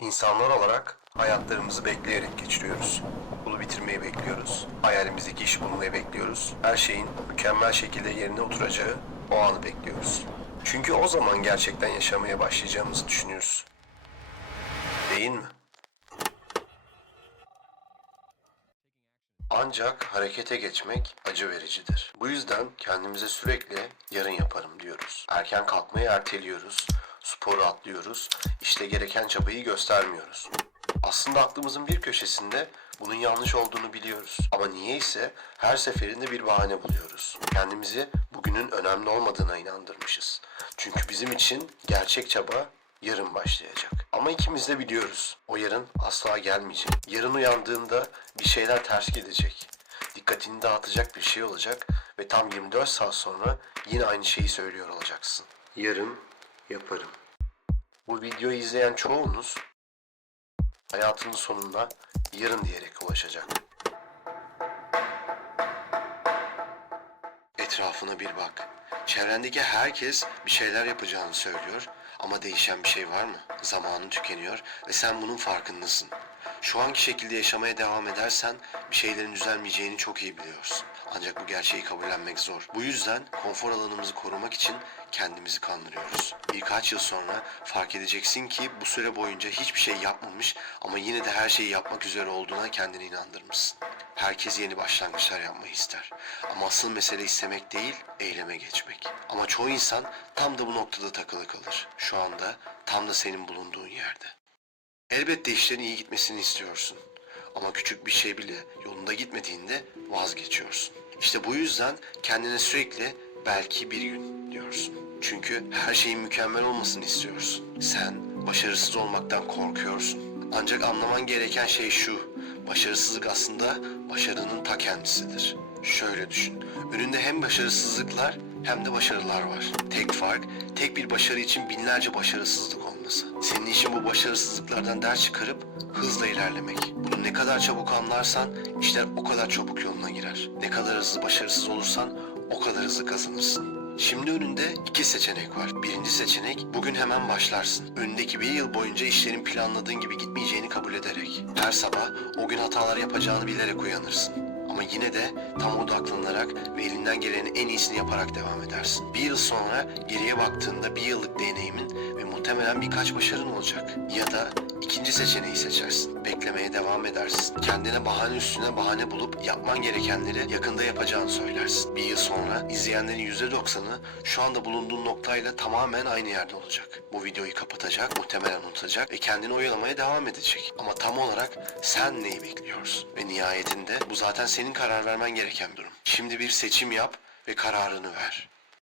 İnsanlar olarak hayatlarımızı bekleyerek geçiriyoruz. Okulu bitirmeyi bekliyoruz. Hayalimizdeki işi bulmayı bekliyoruz. Her şeyin mükemmel şekilde yerine oturacağı o anı bekliyoruz. Çünkü o zaman gerçekten yaşamaya başlayacağımızı düşünüyoruz. Değil mi? Ancak harekete geçmek acı vericidir. Bu yüzden kendimize sürekli yarın yaparım diyoruz. Erken kalkmayı erteliyoruz, sporu atlıyoruz, işte gereken çabayı göstermiyoruz. Aslında aklımızın bir köşesinde bunun yanlış olduğunu biliyoruz. Ama niyeyse her seferinde bir bahane buluyoruz. Kendimizi bugünün önemli olmadığına inandırmışız. Çünkü bizim için gerçek çaba yarın başlayacak. Ama ikimiz de biliyoruz. O yarın asla gelmeyecek. Yarın uyandığında bir şeyler ters gidecek. Dikkatini dağıtacak bir şey olacak ve tam 24 saat sonra yine aynı şeyi söylüyor olacaksın. Yarın yaparım. Bu videoyu izleyen çoğunuz hayatının sonunda yarın diyerek ulaşacak. Etrafına bir bak. Çevrendeki herkes bir şeyler yapacağını söylüyor ama değişen bir şey var mı? Zamanın tükeniyor ve sen bunun farkındasın. Şu anki şekilde yaşamaya devam edersen bir şeylerin düzelmeyeceğini çok iyi biliyorsun. Ancak bu gerçeği kabullenmek zor. Bu yüzden konfor alanımızı korumak için kendimizi kandırıyoruz. Birkaç yıl sonra fark edeceksin ki bu süre boyunca hiçbir şey yapmamış ama yine de her şeyi yapmak üzere olduğuna kendini inandırmışsın. Herkes yeni başlangıçlar yapmayı ister. Ama asıl mesele istemek değil, eyleme geçmek. Ama çoğu insan tam da bu noktada takılı kalır. Şu anda tam da senin bulunduğun yerde. Elbette işlerin iyi gitmesini istiyorsun. Ama küçük bir şey bile yolunda gitmediğinde vazgeçiyorsun. İşte bu yüzden kendine sürekli belki bir gün diyorsun. Çünkü her şeyin mükemmel olmasını istiyorsun. Sen başarısız olmaktan korkuyorsun. Ancak anlaman gereken şey şu. Başarısızlık aslında başarının ta kendisidir. Şöyle düşün. Önünde hem başarısızlıklar hem de başarılar var. Tek fark, tek bir başarı için binlerce başarısızlık olması. Senin işin bu başarısızlıklardan ders çıkarıp hızla ilerlemek. Bunu ne kadar çabuk anlarsan işler o kadar çabuk yoluna girer. Ne kadar hızlı başarısız olursan o kadar hızlı kazanırsın. Şimdi önünde iki seçenek var. Birinci seçenek bugün hemen başlarsın. Önündeki bir yıl boyunca işlerin planladığın gibi gitmeyeceğini kabul ederek. Her sabah o gün hatalar yapacağını bilerek uyanırsın. Ama yine de tam odaklanarak ve elinden gelenin en iyisini yaparak devam edersin. Bir yıl sonra geriye baktığında bir yıllık deneyimin ve muhtemelen birkaç başarın olacak. Ya da ikinci seçeneği seçersin. Devam edersin. Kendine bahane üstüne bahane bulup yapman gerekenleri yakında yapacağını söylersin. Bir yıl sonra izleyenlerin %90'ı şu anda bulunduğun noktayla tamamen aynı yerde olacak. Bu videoyu kapatacak, muhtemelen unutacak ve kendini oyalamaya devam edecek. Ama tam olarak sen neyi bekliyorsun? Ve nihayetinde bu zaten senin karar vermen gereken durum. Şimdi bir seçim yap ve kararını ver.